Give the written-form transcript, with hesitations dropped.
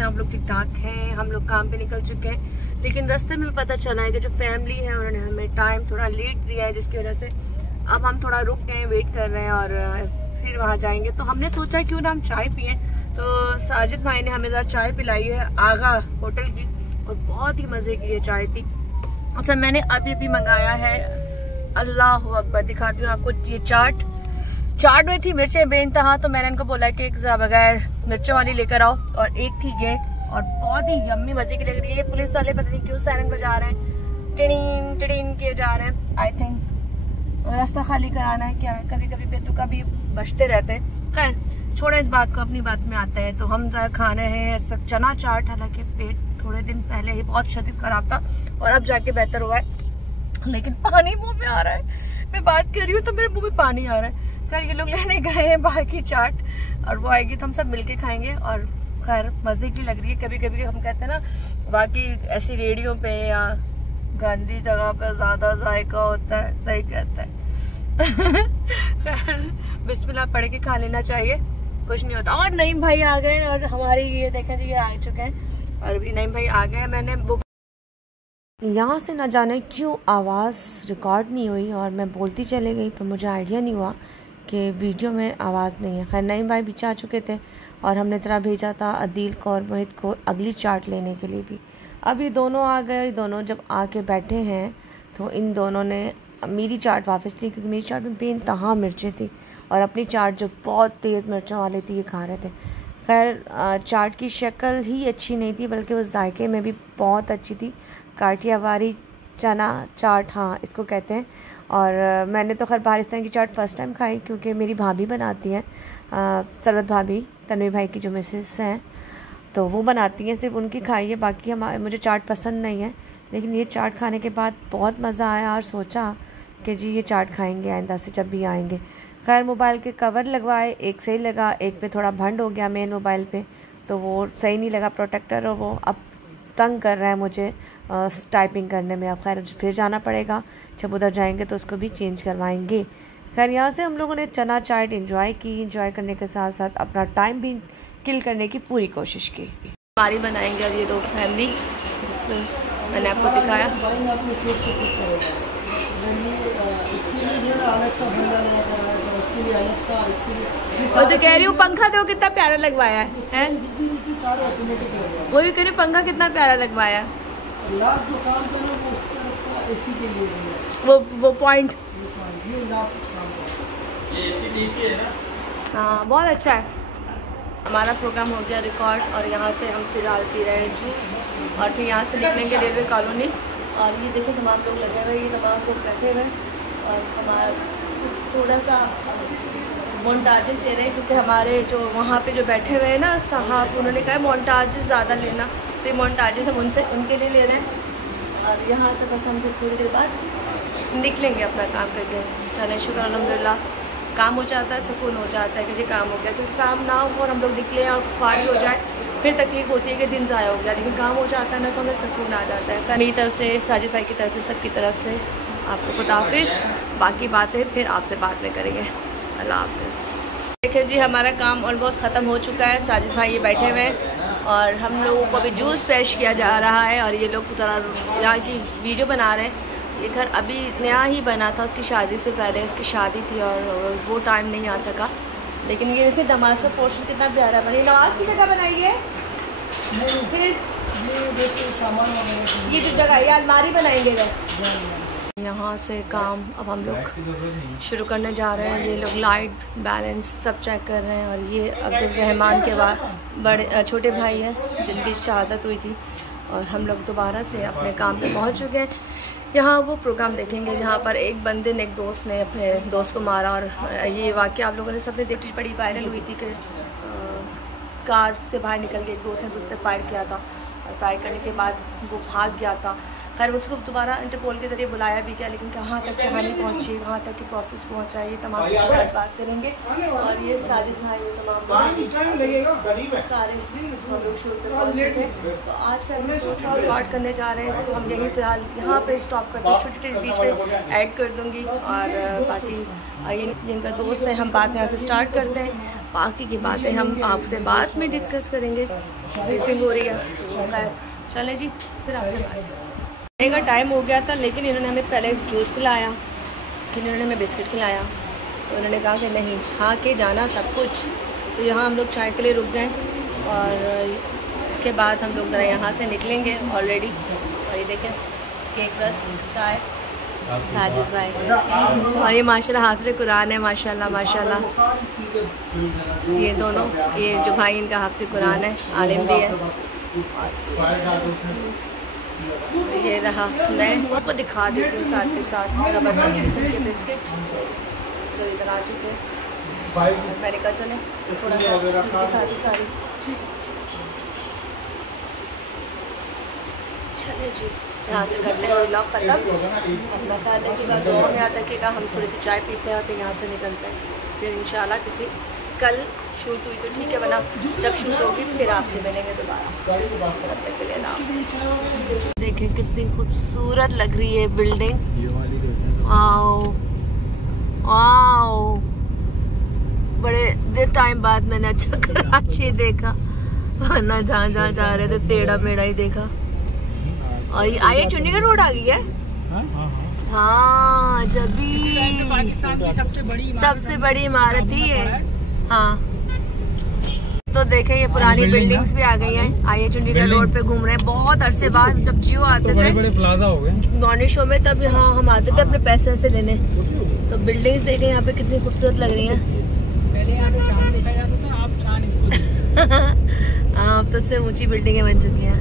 से हम लोग ठीक ठाक हैं, हम लोग काम पे निकल चुके हैं। लेकिन रास्ते में पता चला है कि जो फैमिली है उन्होंने हमें टाइम थोड़ा लेट दिया है, जिसकी वजह से अब हम थोड़ा रुक गए, वेट कर रहे हैं और फिर वहाँ जाएंगे। तो हमने सोचा क्यों ना हम चाय पिए, तो साजिद भाई ने हमें ज़रा चाय पिलाई है आगा होटल की, और बहुत ही मज़े की ये चाय थी। अच्छा, मैंने अभी भी मंगाया है, अल्लाह अकबर, दिखाती हूँ आपको। ये चाट में थी मिर्चें बेइंतहा, तो मैंने इनको बोला कि एक बगैर मिर्चों वाली लेकर आओ, और एक थी ये, और बहुत ही यम्मी मजे की लग रही है। ये पुलिस वाले पता नहीं क्यों सायरन बजा रहे हैं, टिड़ीन टिड़ीन किए जा रहे हैं। आई थिंक रास्ता खाली कराना है क्या है, कभी कभी बेतुका भी बचते रहते हैं। खैर छोड़ो इस बात को, अपनी बात में आते हैं। तो हम जरा खा रहे हैं इस वक्त चना चाट, हालांकि पेट थोड़े दिन पहले ही बहुत शदीद खराब था और अब जाके बेहतर हुआ है, लेकिन पानी मुंह में आ रहा है। मैं बात कर रही हूँ तो मेरे मुंह में पानी आ रहा है। खैर ये लोग लेने गए हैं बाहर की चाट, और वो आएगी तो हम सब मिलके खाएंगे। और खैर मजे की लग रही है। कभी कभी हम कहते हैं ना, बाकी ऐसी रेडियो पे या गंदी जगह पे ज्यादा जायका होता है, सही कहता है। बिस्मिल्लाह पढ़ के खा लेना चाहिए, कुछ नहीं होता। और नईम भाई आ गए, और हमारे ये देखें जी, ये आ चुके हैं, और अभी नईम भाई आ गए। मैंने यहाँ से ना जाने क्यों आवाज़ रिकॉर्ड नहीं हुई और मैं बोलती चले गई, पर मुझे आइडिया नहीं हुआ कि वीडियो में आवाज़ नहीं है। खैर नईम भाई पीछे आ चुके थे, और हमने तरह भेजा था अदील को और मोहित को अगली चाट लेने के लिए भी। अब ये दोनों आ गए। दोनों जब आके बैठे हैं तो इन दोनों ने मेरी चाट वापस ली, क्योंकि मेरी चाट में बेइंतहा मिर्चें थी, और अपनी चाट जो बहुत तेज़ मिर्चों वाली थी ये खा रहे थे। खैर चाट की शक्ल ही अच्छी नहीं थी, बल्कि वो जायके में भी बहुत अच्छी थी। काठियावाड़ी चना चाट, हाँ इसको कहते हैं। और मैंने तो खैर पाकिस्तान की चाट फ़र्स्ट टाइम खाई, क्योंकि मेरी भाभी बनाती हैं, सरवत भाभी, तनवीर भाई की जो मिसेस हैं, तो वो बनाती हैं, सिर्फ उनकी खाई है। बाकी मुझे चाट पसंद नहीं है, लेकिन ये चाट खाने के बाद बहुत मज़ा आया, और सोचा कि जी ये चाट खाएंगे आइंदा से जब भी आएंगे। खैर मोबाइल के कवर लगवाए, एक सही लगा, एक पे थोड़ा भंड हो गया मेन मोबाइल पे, तो वो सही नहीं लगा प्रोटेक्टर, और वो अब तंग कर रहा है मुझे टाइपिंग करने में। अब खैर फिर जाना पड़ेगा, जब उधर जाएंगे तो उसको भी चेंज करवाएंगे। खैर यहाँ से हम लोगों ने चना चाट एंजॉय की, एंजॉय करने के साथ साथ अपना टाइम भी किल करने की पूरी कोशिश की। हमारी बनाएंगे, और ये दो फैमिली जिसमें मैंने आपको दिखाया। और तो कह रही हूँ पंखा दो, कितना प्यारा लगवाया है, वो भी कह रही पंखा कितना प्यारा लगवाया है। वो पॉइंट हाँ बहुत अच्छा है। हमारा प्रोग्राम हो गया रिकॉर्ड, और यहाँ से हम फिलहाल पी रहे हैं जूस, और फिर यहाँ से निकलेंगे रेलवे कॉलोनी। और ये देखो तमाम लोग लगे हुए, ये तमाम लोग बैठे हुए, और हमारा थोड़ा सा मोन्टाजेस ले रहे हैं, क्योंकि हमारे जो वहाँ पे जो बैठे हुए हैं ना साहब, उन्होंने कहा मोन्टाजेस ज़्यादा लेना, तो ये मोन्टाजेस हम उनके लिए ले रहे हैं। और यहाँ से बस हम थोड़ी देर बाद निकलेंगे अपना काम करके। चलें, शुक्र अल्हम्दुलिल्लाह, काम हो जाता है, सुकून हो जाता है कि जी काम हो गया। क्योंकि काम ना हो और हम लोग निकले और फारिग हो जाए, फिर तकलीफ़ होती है कि दिन ज़ाया हो गया, लेकिन काम हो जाता है ना तो हमें सुकून आ जाता है। मेरी तरफ से, साजिद भाई की तरफ से, सबकी तरफ से आपको खुदा हाफिज़। बाकी बातें फिर आपसे बाद में करेंगे। अल्लाह हाफिज़। देखिए जी, हमारा काम ऑलमोस्ट ख़त्म हो चुका है। साजिद भाई ये बैठे हुए हैं, और हम लोगों को अभी जूस पेश किया जा रहा है, और ये लोग तरह यहाँ की वीडियो बना रहे हैं। ये घर अभी नया ही बना था, उसकी शादी से पहले उसकी शादी थी, और वो टाइम नहीं आ सका। लेकिन ये देखिए नमाज का पोर्शन कितना प्यारा बना। नमाज की जगह बनाई है, फिर ये जैसे सामान वगैरह, ये जो जगह ये अलमारी बनाएंगे। यहाँ से काम अब हम लोग शुरू करने जा रहे हैं। ये लोग लाइट बैलेंस सब चेक कर रहे हैं, और ये अब्दुल रहमान के बाद बड़े छोटे भाई हैं जिनकी शहादत हुई थी, और हम लोग दोबारा से अपने काम पे पहुँच चुके हैं। यहाँ वो प्रोग्राम देखेंगे जहाँ पर एक बंदे ने, एक दोस्त ने अपने दोस्त को मारा, और ये वाक़या आप लोगों ने सबने देखी, बड़ी वायरल हुई थी कि कार से बाहर निकल के एक दोस्त ने दूसरे फायर किया था, और फायर करने के बाद वो भाग गया था। खैर उसको दोबारा इंटरपोल के ज़रिए बुलाया भी गया, लेकिन कहाँ तक कहानी पहुँची, कहाँ तक की प्रोसेस पहुँचा, ये तमाम बात करेंगे। और ये साजिद भाई तमाम सारे हम लोग शूट पे पहुँच चुके हैं। तो आज का एपिसोड हम रिकॉर्ड करने जा रहे हैं, इसको हम यहीं फ़िलहाल यहाँ पे स्टॉप करते हैं, छोटे छोटे बीच में ऐड कर दूँगी। और बाकी ये जिनका दोस्त है हम बात यहाँ से स्टार्ट करते हैं, बाकी की बातें हम आपसे बाद में डिस्कस करेंगे। ब्रीफिंग हो रही है तो खैर चलें जी, फिर आपसे बात करेंगे। का टाइम हो गया था, लेकिन इन्होंने हमें पहले जूस पिलाया, फिर इन्होंने हमें बिस्किट खिलाया। तो उन्होंने कहा कि नहीं, खा के जाना सब कुछ। तो यहाँ हम लोग चाय के लिए रुक गए और इसके बाद हम लोग ज़रा यहाँ से निकलेंगे ऑलरेडी। और ये देखें केक रस चाय साजिद भाई, और ये माशाल्लाह हाफ़िज़ कुरान है, माशाल्लाह माशाल्लाह। ये दोनों, ये जो भाई इनका हाफ़िज़ कुरान है, आलिम भी है। ये रहा, मैं आपको दिखा देती हूँ साथ के साथ ज़बरदस्त किस्म के बिस्किट जो इधर आ चुके हैं। मैंने कहा चले थोड़ा सा दिखा दी सारी। चले जी, यहाँ से करते हैं व्लॉग ख़त्म। अपना ख्याल रखिएगा, दुआ में याद रखिएगा। हम थोड़ी सी चाय पीते हैं और फिर यहाँ से निकलते हैं। फिर इंशाल्लाह किसी कल शूट हुई तो ठीक है, वरना जब शूट होगी फिर आपसे मिलेंगे दोबारा। तब तक के लिए ना। देखिए कितनी खूबसूरत लग रही है बिल्डिंग। आओ आओ, बड़े देर टाइम बाद मैंने अच्छा कराची देखा, वरना जहाँ जहाँ जा रहे थे टेढ़ा मेढ़ा ही देखा। और ये चंडीगढ़ रोड आ गई है। हाँ, जब भी पाकिस्तान की सबसे बड़ी इमारत ही है। हाँ, तो देखें ये पुरानी बिल्डिंग्स भी आ गई हैं। आइए चंडीगढ़ रोड पे घूम रहे हैं। बहुत अरसे बाद जब जियो आते थे बड़े प्लाजा हो गए मॉर्निंग शो में, तब यहाँ हम आते थे अपने पैसे से लेने। तो बिल्डिंग्स देखें यहाँ पे कितनी खूबसूरत लग रही हैं। पहले यहाँ पे चांद देखा जाता था, आप चांद इसको अब तो उससे ऊंची बिल्डिंगें बन चुकी हैं।